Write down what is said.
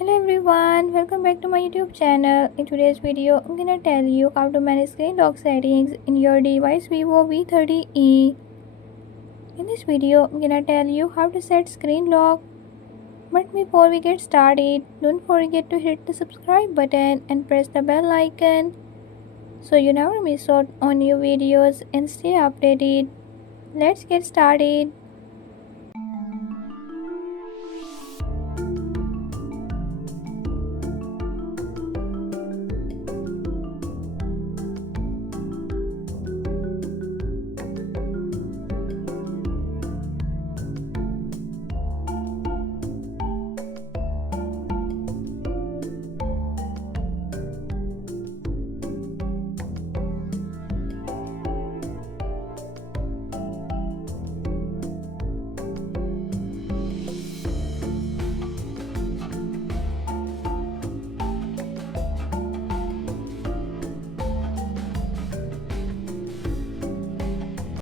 Hello everyone, welcome back to my YouTube channel. In today's video, I'm gonna tell you how to manage screen lock settings in your device Vivo V30e. In this video, I'm gonna tell you how to set screen lock. But before we get started, don't forget to hit the subscribe button and press the bell icon so you never miss out on new videos and stay updated. Let's get started.